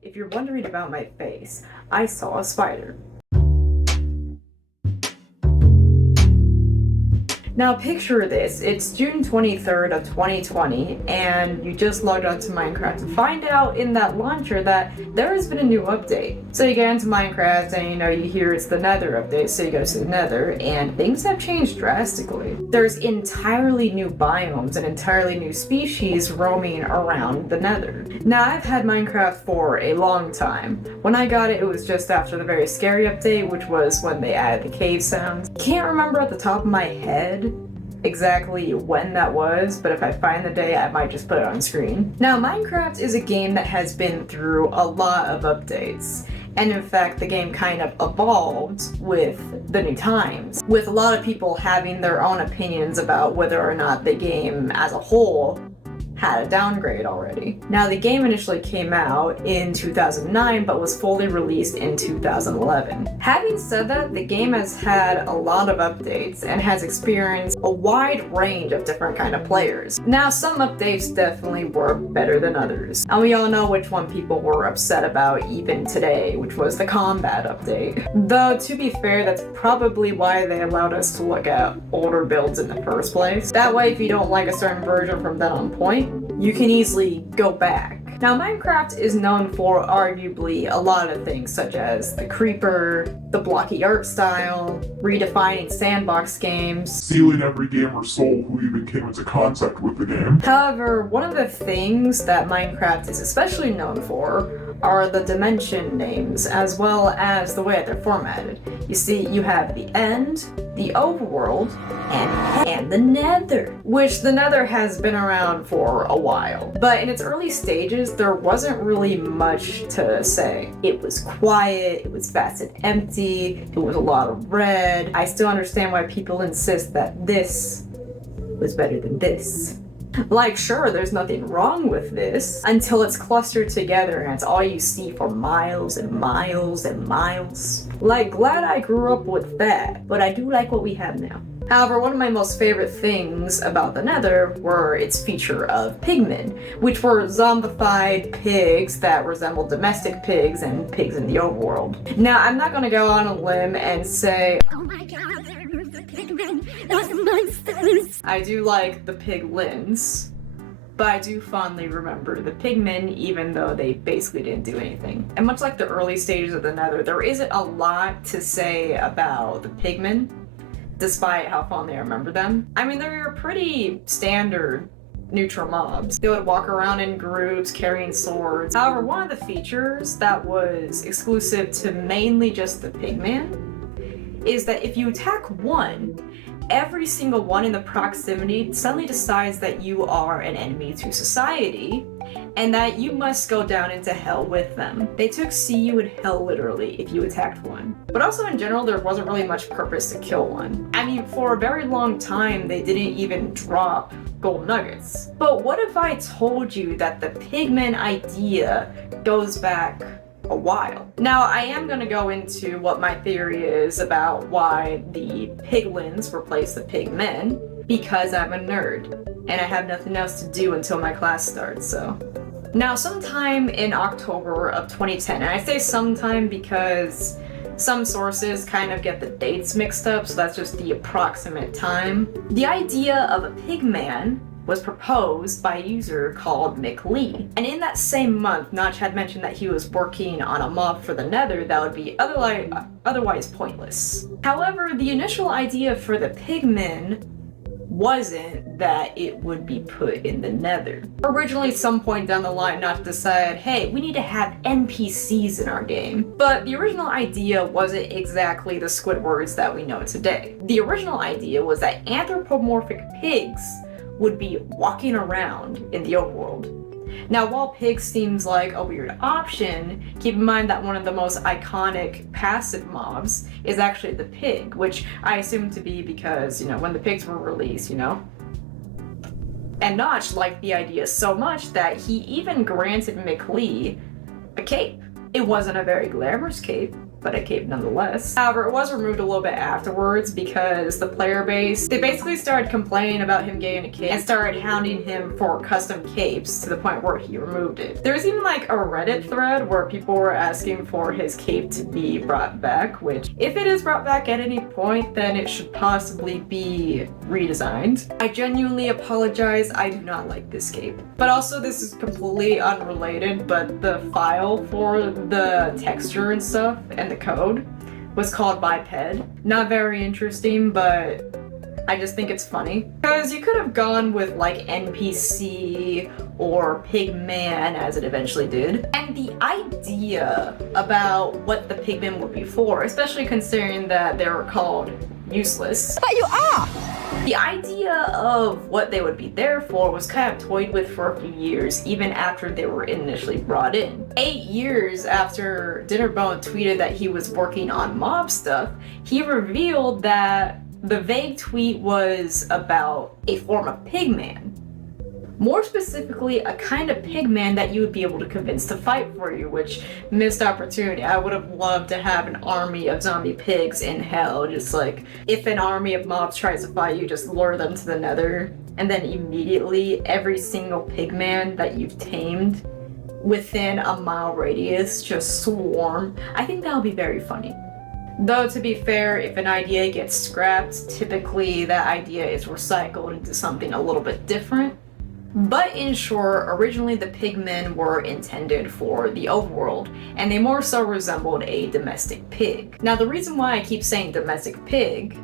If you're wondering about my face, I saw a spider. Now picture this, it's June 23rd of 2020 and you just logged onto Minecraft to find out in that launcher that there has been a new update. So you get into Minecraft and you hear it's the Nether update, so you go to the Nether and things have changed drastically. There's entirely new biomes and entirely new species roaming around the Nether. Now I've had Minecraft for a long time. When I got it, it was just after the very scary update, which was when they added the cave sounds. Can't remember at the top of my head exactly when that was, but if I find the day, I might just put it on screen. Now, Minecraft is a game that has been through a lot of updates, and in fact, the game kind of evolved with the new times, with a lot of people having their own opinions about whether or not the game as a whole had a downgrade already. Now, the game initially came out in 2009, but was fully released in 2011. Having said that, the game has had a lot of updates and has experienced a wide range of different kind of players. Now, some updates definitely were better than others, and we all know which one people were upset about even today, which was the combat update. Though, to be fair, that's probably why they allowed us to look at older builds in the first place. That way, if you don't like a certain version from then on point, you can easily go back. Now, Minecraft is known for arguably a lot of things, such as the creeper, the blocky art style, redefining sandbox games, stealing every gamer's soul who even came into contact with the game. However, one of the things that Minecraft is especially known for are the dimension names, as well as the way that they're formatted. You see, you have the end, the overworld, and the Nether, which the Nether has been around for a while. But in its early stages, there wasn't really much to say. It was quiet, it was vast and empty, it was a lot of red. I still understand why people insist that this was better than this. Like, sure, there's nothing wrong with this until it's clustered together and it's all you see for miles and miles and miles. Like, glad I grew up with that, but I do like what we have now. However, one of my most favorite things about the Nether were its feature of Pigmen, which were zombified pigs that resembled domestic pigs and pigs in the overworld. Now, I'm not gonna go on a limb and say, oh my god, they're the Pigmen, those monsters. I do like the piglins, but I do fondly remember the Pigmen, even though they basically didn't do anything. And much like the early stages of the Nether, there isn't a lot to say about the Pigmen, despite how fondly I remember them. I mean, they're pretty standard neutral mobs. They would walk around in groups carrying swords. However, one of the features that was exclusive to mainly just the Pigman is that if you attack one, every single one in the proximity suddenly decides that you are an enemy to society and that you must go down into hell with them. They took see you in hell literally if you attacked one. But also in general, there wasn't really much purpose to kill one. I mean, for a very long time, they didn't even drop gold nuggets. But what if I told you that the Pigman idea goes back a while? Now, I am going to go into what my theory is about why the piglins replaced the pigmen, because I'm a nerd and I have nothing else to do until my class starts, so. Now, sometime in October of 2010, and I say sometime because some sources kind of get the dates mixed up, so that's just the approximate time. The idea of a pigman was proposed by a user called McLee. And in that same month, Notch had mentioned that he was working on a mob for the Nether that would be otherwise pointless. However, the initial idea for the Pigmen wasn't that it would be put in the Nether. Originally, some point down the line, Notch decided, hey, we need to have NPCs in our game. But the original idea wasn't exactly the Squidwards that we know today. The original idea was that anthropomorphic pigs would be walking around in the overworld. Now, while pig seems like a weird option, keep in mind that one of the most iconic passive mobs is actually the pig, which I assume to be because, when the pigs were released, And Notch liked the idea so much that he even granted McLee a cape. It wasn't a very glamorous cape, but a cape nonetheless. However, it was removed a little bit afterwards because the player base, they basically started complaining about him getting a cape and started hounding him for custom capes to the point where he removed it. There was even like a Reddit thread where people were asking for his cape to be brought back, which if it is brought back at any point, then it should possibly be redesigned. I genuinely apologize, I do not like this cape. But also, this is completely unrelated, but the file for the texture and stuff and the code was called biped. Not very interesting, but I just think it's funny. Because you could have gone with like NPC or Pigman as it eventually did. And the idea about what the Pigmen were before, especially considering that they were called useless. But you are! The idea of what they would be there for was kind of toyed with for a few years, even after they were initially brought in. 8 years after Dinnerbone tweeted that he was working on mob stuff, he revealed that the vague tweet was about a form of Pigman. More specifically, a kind of Pigman that you would be able to convince to fight for you, which missed opportunity. I would have loved to have an army of zombie pigs in hell, just like, if an army of mobs tries to fight you, just lure them to the nether, and then immediately every single Pigman that you've tamed within a mile radius just swarm. I think that would be very funny. Though, to be fair, if an idea gets scrapped, typically that idea is recycled into something a little bit different. But in short, originally the Pigmen were intended for the overworld, and they more so resembled a domestic pig. Now, the reason why I keep saying domestic pig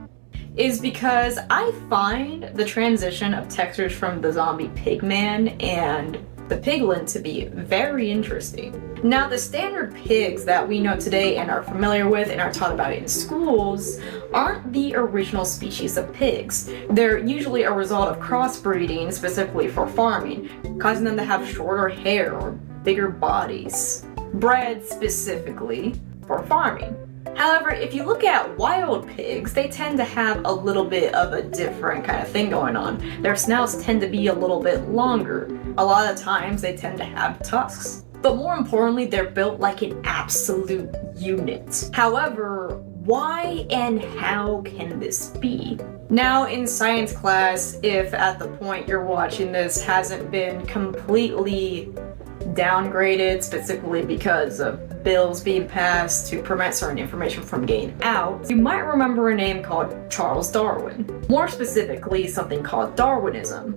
is because I find the transition of textures from the zombie Pigman and the piglin to be very interesting. Now, the standard pigs that we know today and are familiar with and are taught about in schools aren't the original species of pigs. They're usually a result of crossbreeding, specifically for farming, causing them to have shorter hair or bigger bodies, bred specifically for farming. However, if you look at wild pigs, they tend to have a little bit of a different kind of thing going on. Their snouts tend to be a little bit longer. A lot of times they tend to have tusks. But more importantly, they're built like an absolute unit. However, why and how can this be? Now, in science class, if at the point you're watching this hasn't been completely downgraded, specifically because of bills being passed to prevent certain information from getting out, you might remember a name called Charles Darwin. More specifically, something called Darwinism.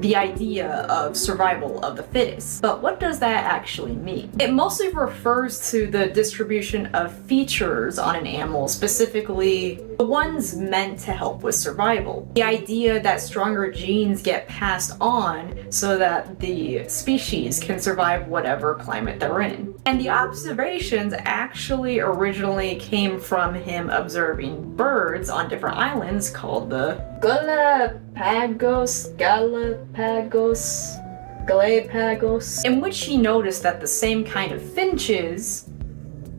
The idea of survival of the fittest. But what does that actually mean? It mostly refers to the distribution of features on an animal, specifically the ones meant to help with survival. The idea that stronger genes get passed on so that the species can survive whatever climate they're in. And the observations actually originally came from observing birds on different islands called the Galapagos, in which he noticed that the same kind of finches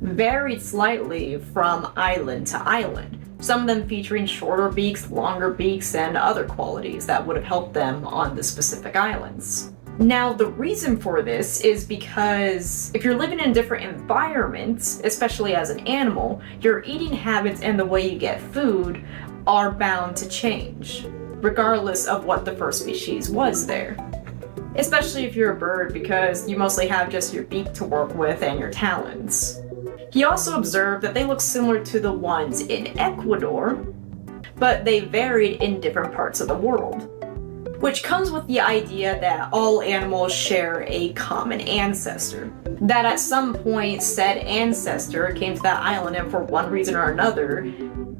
varied slightly from island to island. Some of them featuring shorter beaks, longer beaks, and other qualities that would have helped them on the specific islands. Now, the reason for this is because if you're living in different environments, especially as an animal, your eating habits and the way you get food are bound to change, regardless of what the first species was there. Especially if you're a bird, because you mostly have just your beak to work with and your talons. He also observed that they look similar to the ones in Ecuador, but they varied in different parts of the world. Which comes with the idea that all animals share a common ancestor. That at some point said ancestor came to that island and for one reason or another,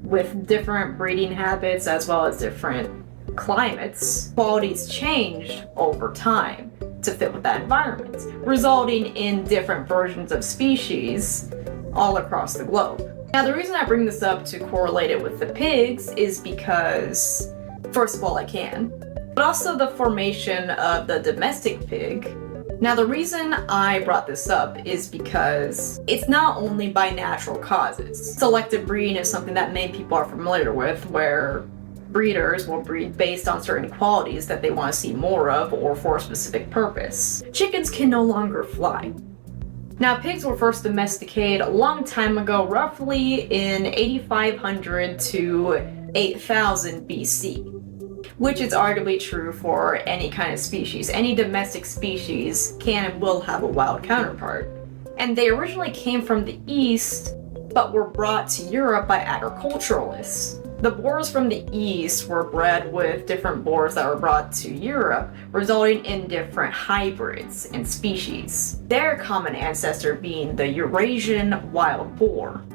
with different breeding habits as well as different climates, qualities changed over time to fit with that environment, resulting in different versions of species all across the globe. Now, the reason I bring this up to correlate it with the pigs is because, first of all, I can, but also the formation of the domestic pig. Now, the reason I brought this up is because it's not only by natural causes. Selective breeding is something that many people are familiar with, where breeders will breed based on certain qualities that they want to see more of or for a specific purpose. Chickens can no longer fly. Now, pigs were first domesticated a long time ago, roughly in 8500 to 8000 BC, which is arguably true for any kind of species. Any domestic species can and will have a wild counterpart. And they originally came from the east, but were brought to Europe by agriculturalists. The boars from the east were bred with different boars that were brought to Europe, resulting in different hybrids and species. Their common ancestor being the Eurasian wild boar.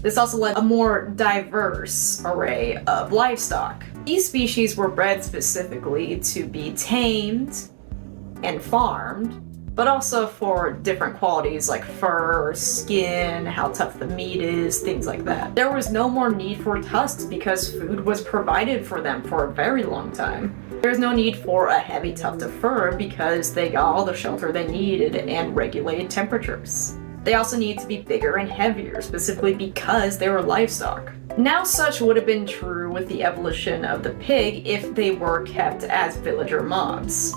This also led to a more diverse array of livestock. These species were bred specifically to be tamed and farmed, but also for different qualities like fur, skin, how tough the meat is, things like that. There was no more need for tusks because food was provided for them for a very long time. There's no need for a heavy tuft of fur because they got all the shelter they needed and regulated temperatures. They also need to be bigger and heavier, specifically because they were livestock. Now, such would have been true with the evolution of the pig if they were kept as villager mobs.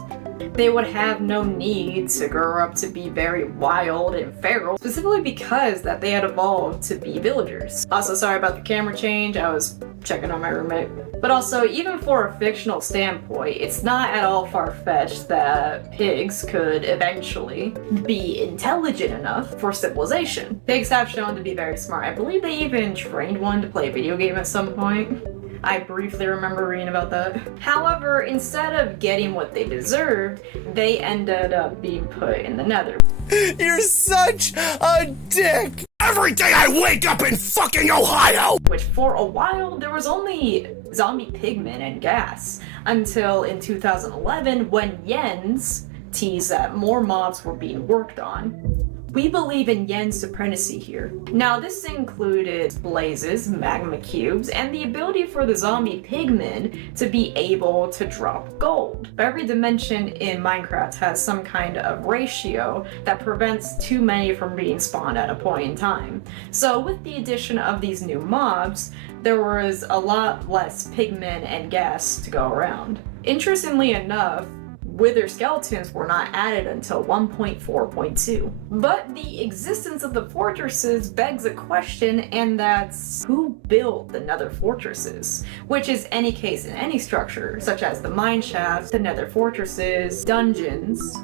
They would have no need to grow up to be very wild and feral, specifically because that they had evolved to be villagers. Also, sorry about the camera change, I was checking on my roommate. But also, even for a fictional standpoint, it's not at all far-fetched that pigs could eventually be intelligent enough for civilization. Pigs have shown to be very smart. I believe they even trained one to play a video game at some point. I briefly remember reading about that. However, instead of getting what they deserved, they ended up being put in the nether. You're such a dick! Every day I wake up in fucking Ohio! Which for a while, there was only zombie pigmen and gas, until in 2011 when Jens teased that more mobs were being worked on. We believe in Yen's supremacy here. Now, this included blazes, magma cubes, and the ability for the zombie pigmen to be able to drop gold. Every dimension in Minecraft has some kind of ratio that prevents too many from being spawned at a point in time. So with the addition of these new mobs, there was a lot less pigmen and gas to go around. Interestingly enough, wither skeletons were not added until 1.4.2. But the existence of the fortresses begs a question, and that's who built the nether fortresses? Which is any case in any structure, such as the mine shafts, the nether fortresses, dungeons,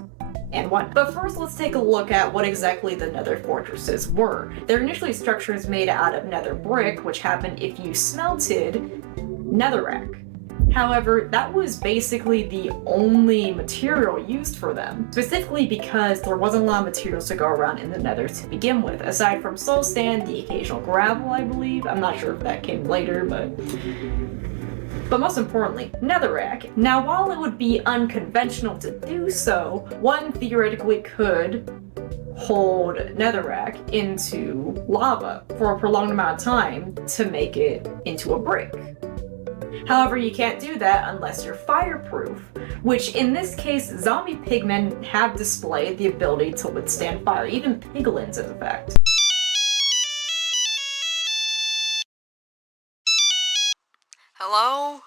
and whatnot. But first, let's take a look at what exactly the nether fortresses were. They're initially structures made out of nether brick, which happened if you smelted netherrack. However, that was basically the only material used for them, specifically because there wasn't a lot of materials to go around in the nether to begin with, aside from soul sand, the occasional gravel, I believe. I'm not sure if that came later, but most importantly, netherrack. Now, while it would be unconventional to do so, one theoretically could hold netherrack into lava for a prolonged amount of time to make it into a brick. However, you can't do that unless you're fireproof, which in this case, zombie pigmen have displayed the ability to withstand fire, even piglins as a fact. Hello?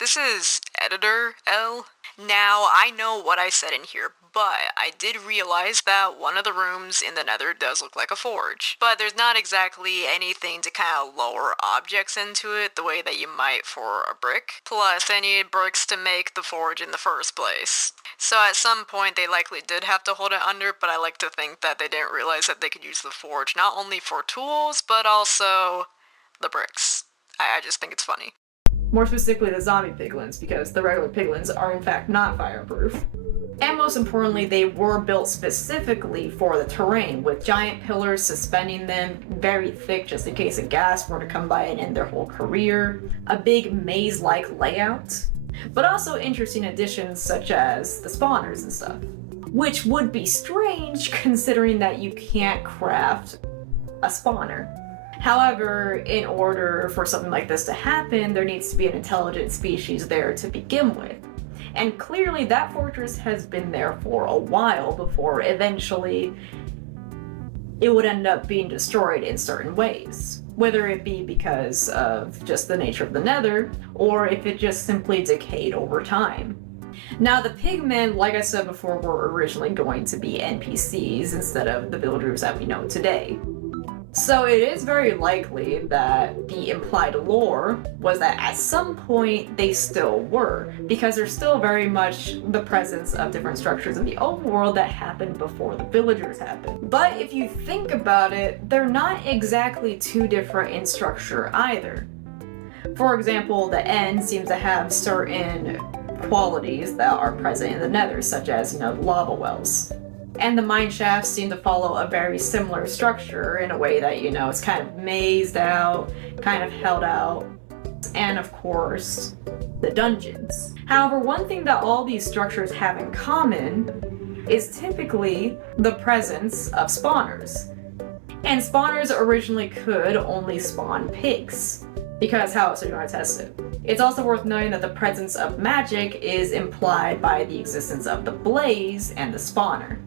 This is Editor L. Now, I know what I said in here, but I did realize that one of the rooms in the nether does look like a forge. But there's not exactly anything to kind of lower objects into it the way that you might for a brick. Plus, they needed bricks to make the forge in the first place. So at some point, they likely did have to hold it under, but I like to think that they didn't realize that they could use the forge not only for tools, but also the bricks. I just think it's funny. More specifically the zombie piglins, because the regular piglins are in fact not fireproof. And most importantly, they were built specifically for the terrain, with giant pillars suspending them, very thick just in case a ghast were to come by and end their whole career, a big maze-like layout, but also interesting additions such as the spawners and stuff, which would be strange considering that you can't craft a spawner. However, in order for something like this to happen, there needs to be an intelligent species there to begin with. And clearly that fortress has been there for a while before eventually it would end up being destroyed in certain ways. Whether it be because of just the nature of the nether, or if it just simply decayed over time. Now, the Pigmen, like I said before, were originally going to be NPCs instead of the villagers that we know today. So it is very likely that the implied lore was that at some point they still were, because there's still very much the presence of different structures in the overworld that happened before the villagers happened. But if you think about it, they're not exactly too different in structure either. For example, the end seems to have certain qualities that are present in the nether, such as, lava wells. And the mine shafts seem to follow a very similar structure in a way that, it's kind of mazed out, kind of held out, and of course, the dungeons. However, one thing that all these structures have in common is typically the presence of spawners. And spawners originally could only spawn pigs, because how else are you going to test it? It's also worth noting that the presence of magic is implied by the existence of the blaze and the spawner.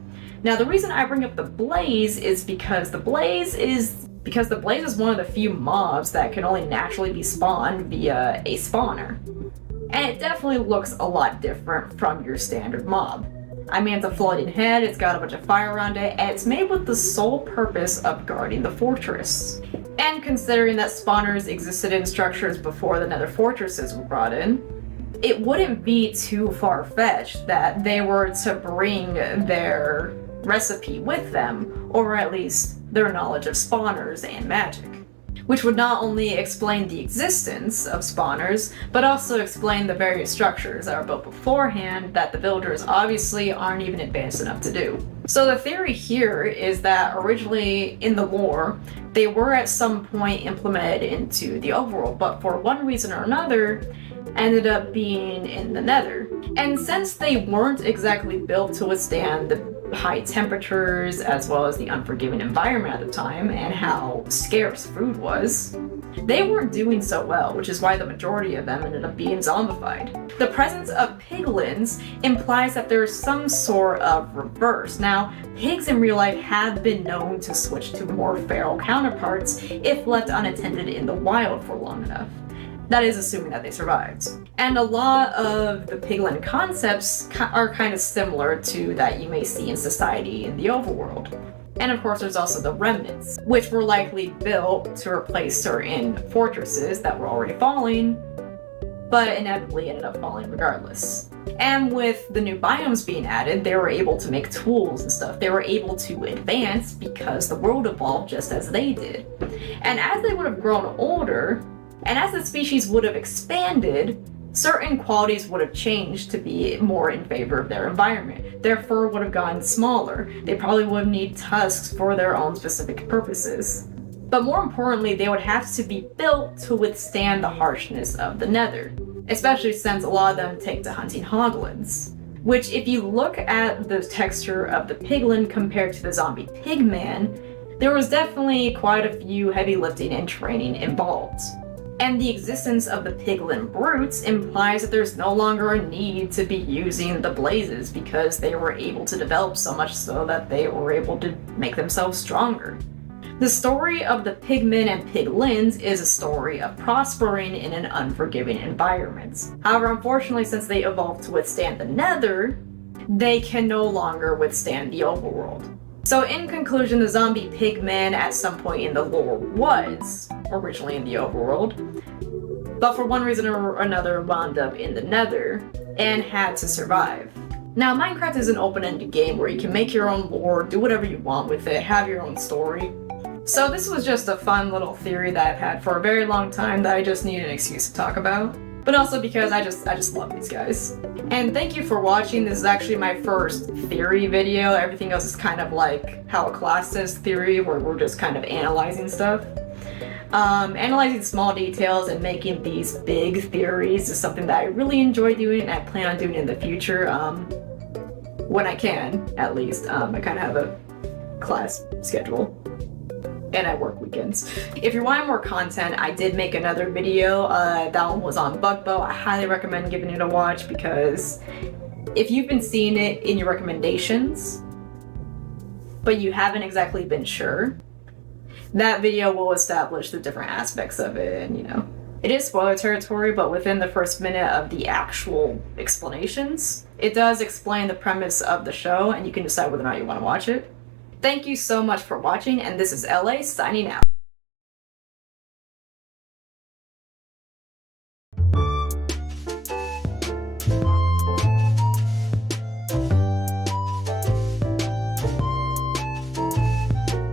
Now, the reason I bring up the blaze is because the blaze is one of the few mobs that can only naturally be spawned via a spawner. And it definitely looks a lot different from your standard mob. I mean, it's a floating head, it's got a bunch of fire around it, and it's made with the sole purpose of guarding the fortress. And considering that spawners existed in structures before the nether fortresses were brought in, it wouldn't be too far-fetched that they were to bring their recipe with them, or at least their knowledge of spawners and magic. Which would not only explain the existence of spawners, but also explain the various structures that are built beforehand that the villagers obviously aren't even advanced enough to do. So the theory here is that originally in the lore, they were at some point implemented into the overworld, but for one reason or another, ended up being in the nether. And since they weren't exactly built to withstand the high temperatures as well as the unforgiving environment at the time and how scarce food was, they weren't doing so well, which is why the majority of them ended up being zombified. The presence of piglins implies that there's some sort of reverse. Now, pigs in real life have been known to switch to more feral counterparts if left unattended in the wild for long enough. That is assuming that they survived. And a lot of the piglin concepts are kind of similar to that you may see in society in the overworld. And of course there's also the remnants, which were likely built to replace certain fortresses that were already falling, but inevitably ended up falling regardless. And with the new biomes being added, they were able to make tools and stuff. They were able to advance because the world evolved just as they did. And as they would have grown older, and as the species would have expanded, certain qualities would have changed to be more in favor of their environment. Their fur would have gotten smaller. They probably would need tusks for their own specific purposes. But more importantly, they would have to be built to withstand the harshness of the nether, especially since a lot of them take to hunting hoglins. Which, if you look at the texture of the piglin compared to the zombie pigman, there was definitely quite a few heavy lifting and training involved. And the existence of the piglin brutes implies that there's no longer a need to be using the blazes because they were able to develop so much so that they were able to make themselves stronger. The story of the pigmen and piglins is a story of prospering in an unforgiving environment. However, unfortunately, since they evolved to withstand the nether, they can no longer withstand the overworld. So in conclusion, the zombie pigman at some point in the lore was originally in the overworld, but for one reason or another wound up in the nether and had to survive. Now, Minecraft is an open-ended game where you can make your own lore, do whatever you want with it, have your own story. So this was just a fun little theory that I've had for a very long time that I just needed an excuse to talk about. But also because I just love these guys. And thank you for watching. This is actually my first theory video. Everything else is kind of like how a class says theory, where we're just kind of analyzing stuff. Analyzing small details and making these big theories is something that I really enjoy doing and I plan on doing in the future, when I can, at least. I kind of have a class schedule. And I work weekends. If you're wanting more content, I did make another video. That one was on Bugbo. I highly recommend giving it a watch because if you've been seeing it in your recommendations, but you haven't exactly been sure, that video will establish the different aspects of it and, It is spoiler territory, but within the first minute of the actual explanations, it does explain the premise of the show, and you can decide whether or not you want to watch it. Thank you so much for watching, and this is LA signing out.